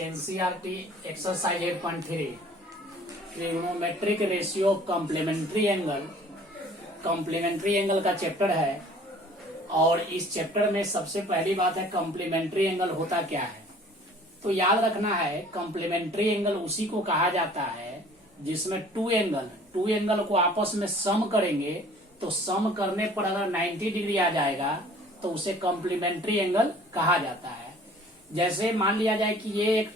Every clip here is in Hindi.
NCERT exercise 8.3 trigonometric ratio of complementary angle का चैप्टर है। और इस चैप्टर में सबसे पहली बात है कॉम्प्लीमेंट्री एंगल होता क्या है। तो याद रखना है कॉम्प्लीमेंट्री एंगल उसी को कहा जाता है जिसमें टू एंगल को आपस में सम करेंगे, तो सम करने पर अगर 90 डिग्री आ जाएगा तो उसे कॉम्प्लीमेंट्री एंगल कहा जाता है। जैसे मान लिया जाए कि ये एक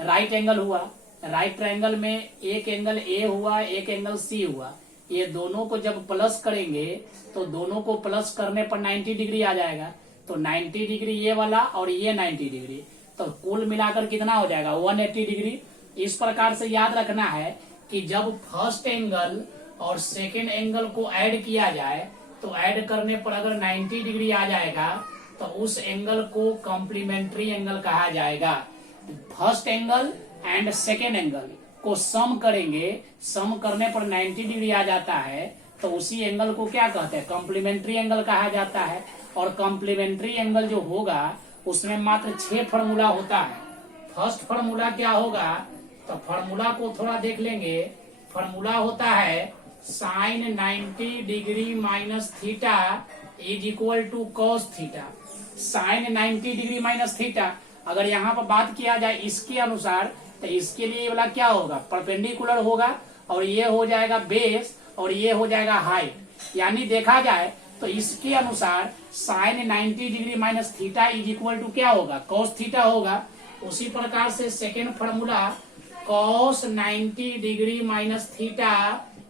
राइट एंगल हुआ, राइट ट्रायंगल में एक एंगल ए हुआ, एक एंगल सी हुआ। ये दोनों को जब प्लस करेंगे तो दोनों को प्लस करने पर 90 डिग्री आ जाएगा। तो 90 डिग्री ये वाला और ये 90 डिग्री, तो कुल मिलाकर कितना हो जाएगा 180 डिग्री। इस प्रकार से याद रखना है कि जब फर्स्ट एंगल और सेकेंड एंगल को ऐड किया जाए तो ऐड करने पर अगर 90 डिग्री आ जाएगा तो उस एंगल को कॉम्प्लीमेंट्री एंगल कहा जाएगा। First angle and second angle को सम करेंगे, सम करने पर 90 डिग्री आ जाता है तो उसी एंगल को क्या कहते हैं, कॉम्प्लीमेंट्री एंगल कहा जाता है। और कॉम्प्लीमेंट्री एंगल जो होगा उसमें मात्र 6 फार्मूला होता है। फर्स्ट फार्मूला क्या होगा, तो फार्मूला को थोड़ा देख लेंगे। फार्मूला होता है sine 90 degree minus theta is equal to cos theta. Sine 90 degree minus theta, अगर यहाँ पर बात किया जाए इसके अनुसार तो इसके लिए वाला क्या होगा, परपेंडिकुलर होगा और ये हो जाएगा बेस और ये हो जाएगा हाइट। यानी देखा जाए तो इसके अनुसार sine 90 degree minus theta is equal to क्या होगा, कॉस थीटा होगा। उसी प्रकार से second formula cos 90 degree minus theta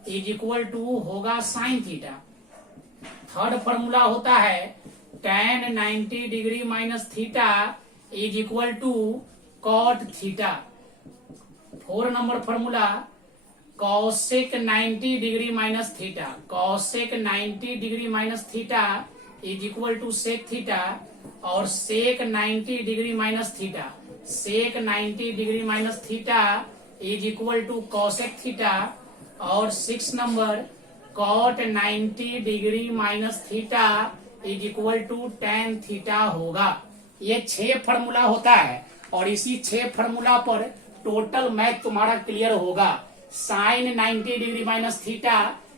is equal to होगा साइन थीटा। थर्ड फार्मूला होता है tan 90 degree minus theta is equal to cot theta. 4 number formula cosec 90 degree minus theta, cosec 90 degree minus theta is equal to sec theta. और sec 90 degree minus theta, sec 90 degree minus theta is equal to cosec theta. और 6 number cot 90 degree minus theta is equal to tan theta होगा। ये 6 फार्मूला होता है और इसी 6 फार्मूला पर टोटल मैथ तुम्हारा क्लियर होगा। Sine 90 degree minus theta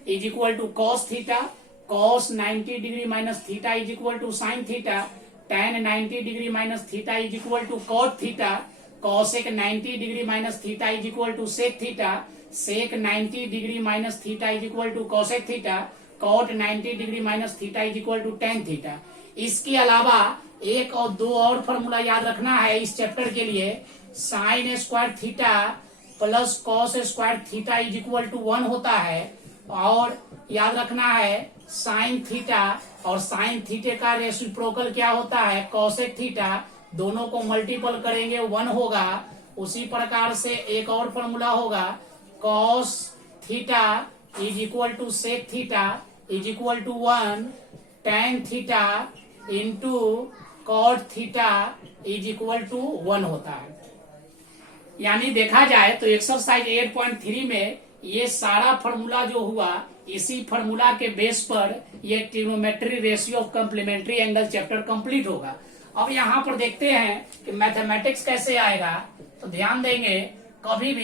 is equal to cos theta, cos 90 degree minus theta is equal to sine theta, tan 90 degree minus theta is equal to cot theta, cosec 90 degree minus theta is equal to sec theta, sec 90 degree minus theta is equal to cosec theta, cot 90 degree minus theta is equal to tan theta. इसके अलावा एक और 2 और फॉर्मूला याद रखना है इस चैप्टर के लिए। Sine square theta plus cos square theta is equal to 1 होता है। और याद रखना है साइन थीटा और साइन थीटे का रेसिप्रोकल क्या होता है, कॉसेक थीटा। दोनों को मल्टीपल करेंगे 1 होगा। उसी प्रकार से एक और फॉर्मूला होगा cos theta is equal to sec theta is equal to 1 tan theta into cot theta is equal to 1 होता है। यानी देखा जाए तो एक्सरसाइज 8.3 में ये सारा फार्मूला जो हुआ इसी फार्मूला के बेस पर ये trigonometry ratio of complementary angle chapter complete होगा। अब यहाँ पर देखते हैं कि मैथमेटिक्स कैसे आएगा। तो ध्यान देंगे कभी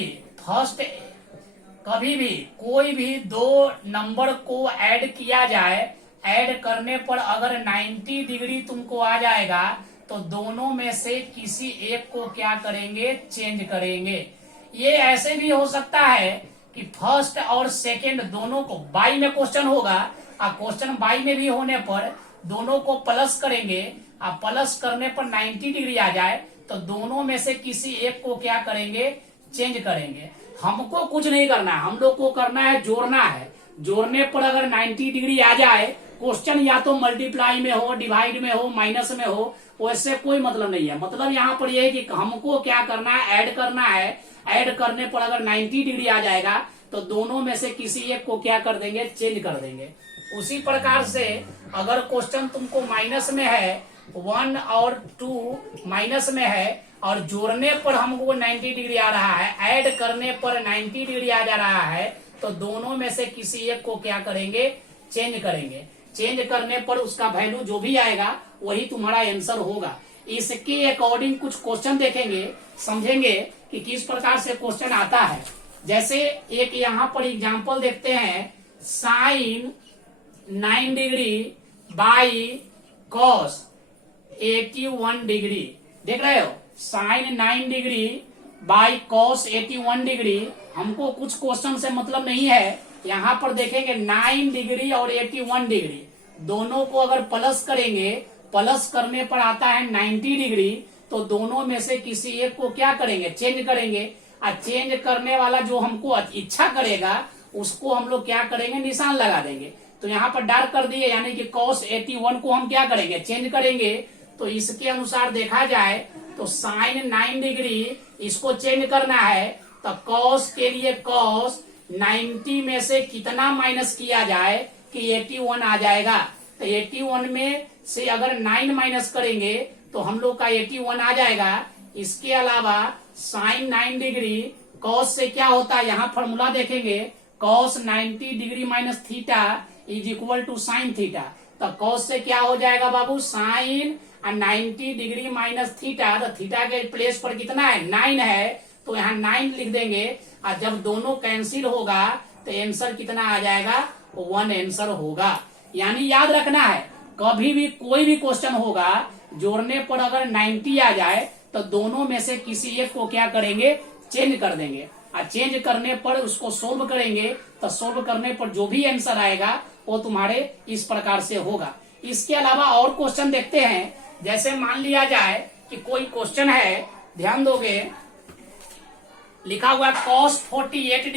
भी कोई भी 2 नंबर को ऐड किया जाए, ऐड करने पर अगर 90 डिग्री तुमको आ जाएगा तो दोनों में से किसी एक को क्या करेंगे, चेंज करेंगे। ये ऐसे भी हो सकता है कि फर्स्ट और सेकेंड दोनों को बाई में क्वेश्चन होगा और क्वेश्चन बाई में भी होने पर दोनों को प्लस करेंगे और प्लस करने पर 90 डिग्री आ जाए तो दोनों में से किसी एक को क्या करेंगे, चेंज करेंगे। हमको कुछ नहीं करना है, हम लोग को करना है जोड़ना है। जोड़ने पर अगर 90 डिग्री आ जाए, क्वेश्चन या तो मल्टीप्लाई में हो, डिवाइड में हो, माइनस में हो, वैसे कोई मतलब नहीं है। मतलब यहाँ पर यह है कि हमको क्या करना है, ऐड करना है। ऐड करने पर अगर 90 डिग्री आ जाएगा तो दोनों में से किसी एक को क्या कर देंगे, चेंज कर देंगे। उसी प्रकार से अगर क्वेश्चन तुमको माइनस में है, 1 और 2 माइनस में है और जोड़ने पर हमको 90 डिग्री आ रहा है, ऐड करने पर 90 डिग्री आ जा रहा है, तो दोनों में से किसी एक को क्या करेंगे, चेंज करेंगे। चेंज करने पर उसका वैल्यू जो भी आएगा वही तुम्हारा आंसर होगा। इसके अकॉर्डिंग कुछ क्वेश्चन देखेंगे, समझेंगे कि किस प्रकार से क्वेश्चन आता है। जैसे एक यहां पर एग्जांपल देखते हैं, sine 9 degree by cos 81 degree. देख रहे हो, sine 9 degree by cos 81 degree. हमको कुछ क्वेश्चन से मतलब नहीं है। यहाँ पर देखेंगे 9 डिग्री और 81 डिग्री दोनों को अगर प्लस करेंगे, प्लस करने पर आता है 90 डिग्री, तो दोनों में से किसी एक को क्या करेंगे, चेंज करेंगे। और चेंज करने वाला जो हमको इच्छा करेगा उसको हम लोग क्या करेंगे, निशान लगा देंगे। तो यहाँ पर डार्क कर दिए, यानी कि cos 81 को हम क्या करेंगे, चेंज करेंगे। तो इसके अनुसार देखा जाए तो साइन 9 डिग्री इसको चेंज करना है, तो cos के लिए cos 90 में से कितना माइनस किया जाए कि 81 आ जाएगा। तो 81 में से अगर 9 माइनस करेंगे तो हम लोग का 81 आ जाएगा। इसके अलावा साइन 9 डिग्री cos से क्या होता है, यहाँ फॉर्मूला देखेंगे, cos 90 degree minus theta is equal to sine theta. तो cos से क्या हो जाएगा बाबू, साइन 90 डिग्री माइनस थीटा। तो थीटा के प्लेस पर कितना है, 9 है, तो यहाँ 9 लिख देंगे। और जब दोनों कैंसिल होगा तो आंसर कितना आ जाएगा, 1 आंसर होगा। यानी याद रखना है, कभी भी कोई भी क्वेश्चन होगा, जोड़ने पर अगर 90 आ जाए तो दोनों में से किसी एक को क्या करेंगे, चेंज कर देंगे। और चेंज करने पर उसको सोल्व करेंगे, तो सोल्व करने पर जो भी आंसर आएगा वो तुम्हारे इस प्रकार से होगा। इसके अलावा और क्वेश्चन देखते हैं। जैसे मान लिया जाए कि कोई क्वेश्चन है, ध्यान दोगे, लिखा हुआ cos 48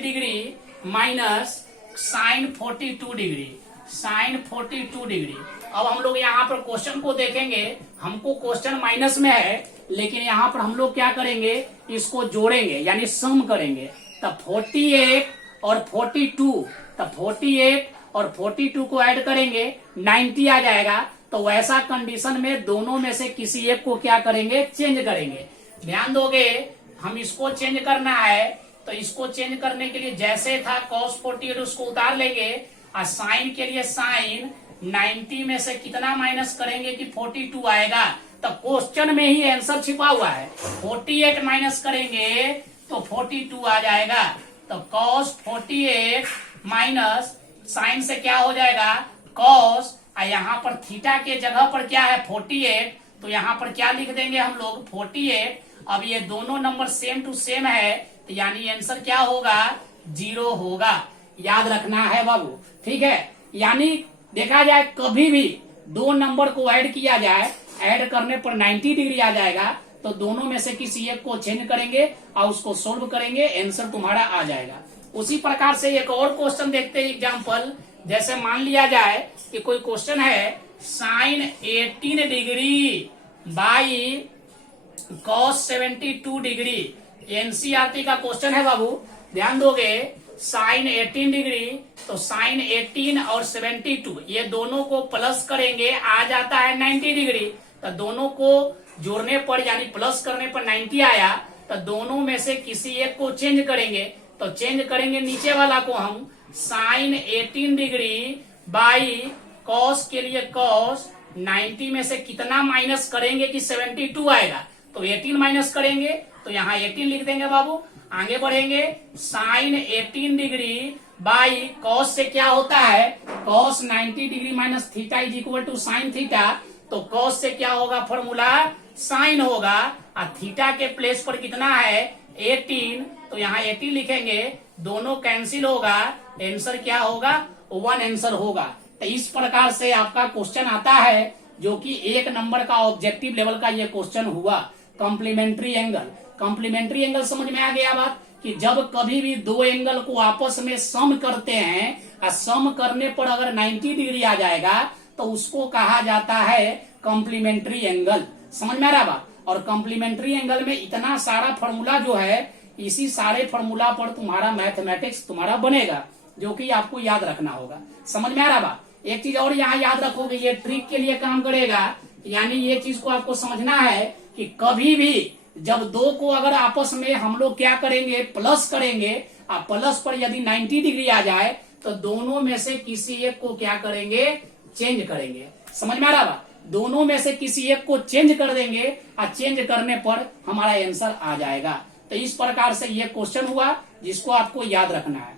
degree minus sine 42 degree, sine 42 degree. अब हम लोग यहाँ पर क्वेश्चन को देखेंगे, हमको क्वेश्चन माइनस में है, लेकिन यहाँ पर हम लोग क्या करेंगे, इसको जोड़ेंगे यानी सम करेंगे। तब 48 और 42, तब 48 और 42 को ऐड करेंगे 90 आ जाएगा। तो वैसा कंडीशन में दोनों में से किसी एक को क्या करेंगे, चेंज करेंगे। ध्यान दोगे, हम इसको चेंज करना है, तो इसको चेंज करने के लिए जैसे था cos 48 उसको उतार लेंगे, और साइन के लिए साइन 90 में से कितना माइनस करेंगे कि 42 आएगा। तो क्वेश्चन में ही आंसर छिपा हुआ है, 48 माइनस करेंगे तो 42 आ जाएगा। तो cos 48 माइनस साइन से क्या हो जाएगा, cos, और यहाँ पर थीटा के जगह पर क्या है 48, तो यहाँ पर क्या लिख देंगे हम लोग 48। अब ये दोनों नंबर सेम टू सेम है, तो यानी आंसर क्या होगा, 0 होगा। याद रखना है बाबू, ठीक है। यानी देखा जाए कभी भी दो नंबर को ऐड किया जाए, ऐड करने पर 90 डिग्री आ जाएगा, तो दोनों में से किसी एक को चेंज करेंगे और उसको सोल्व करेंगे, आंसर तुम्हारा आ जाएगा। उसी प्रकार से एक और क्वेश्चन देखते हैं एग्जाम्पल। जैसे मान लिया जाए कि कोई क्वेश्चन है, sine 18 degree by cos 72 degree. NCERT का क्वेश्चन है बाबू, ध्यान दोगे। साइन 18 डिग्री, तो साइन 18 और 72 ये दोनों को प्लस करेंगे, आ जाता है 90 डिग्री। तो दोनों को जोड़ने पर यानी प्लस करने पर 90 आया, तो दोनों में से किसी एक को चेंज करेंगे। तो चेंज करेंगे नीचे वाला को हम, साइन 18 डिग्री बाई कॉस के लिए कॉस 90 में से कितना माइनस करेंगे कि 72 आएगा। तो 18 माइनस करेंगे, तो यहाँ 18 लिख देंगे बाबू। आगे बढ़ेंगे, साइन 18 डिग्री बाई कॉस से क्या होता है, cos 90 degree minus theta is equal to sine theta. तो कॉस से क्या होगा, फॉर्मूला साइन होगा, और थीटा के प्लेस पर कितना है 18, तो यहाँ 18 लिखेंगे, दोनों कैंसिल होगा, आंसर क्या होगा 1 आंसर होगा। तो इस प्रकार से आपका क्वेश्चन आता है, जो कि 1 नंबर का ऑब्जेक्टिव लेवल का ये क्वेश्चन हुआ। कॉम्प्लीमेंट्री एंगल, कॉम्प्लीमेंट्री एंगल समझ में आ गया बात, कि जब कभी भी दो एंगल को आपस में सम करते हैं, और सम करने पर अगर 90 डिग्री आ जाएगा तो उसको कहा जाता है कॉम्प्लीमेंट्री एंगल। समझ में आ रहा बात। और कॉम्प्लीमेंट्री एंगल में इतना सारा फॉर्मूला जो है, इसी सारे फॉर्मूला पर तुम्हारा मैथमेटिक्स तुम्हारा बनेगा, जो कि आपको याद रखना होगा। समझ में आ रहा बात। एक चीज और यहाँ याद रखोगे, ये ट्रिक के लिए काम करेगा। यानी ये चीज को आपको समझना है कि कभी भी जब दो को अगर आपस में हम लोग क्या करेंगे, प्लस करेंगे, और प्लस पर यदि 90 डिग्री आ जाए तो दोनों में से किसी एक को क्या करेंगे, चेंज करेंगे। समझ में आ रहा बा। दोनों में से किसी एक को चेंज कर देंगे और चेंज करने पर हमारा आंसर आ जाएगा। तो इस प्रकार से ये क्वेश्चन हुआ जिसको आपको याद रखना है।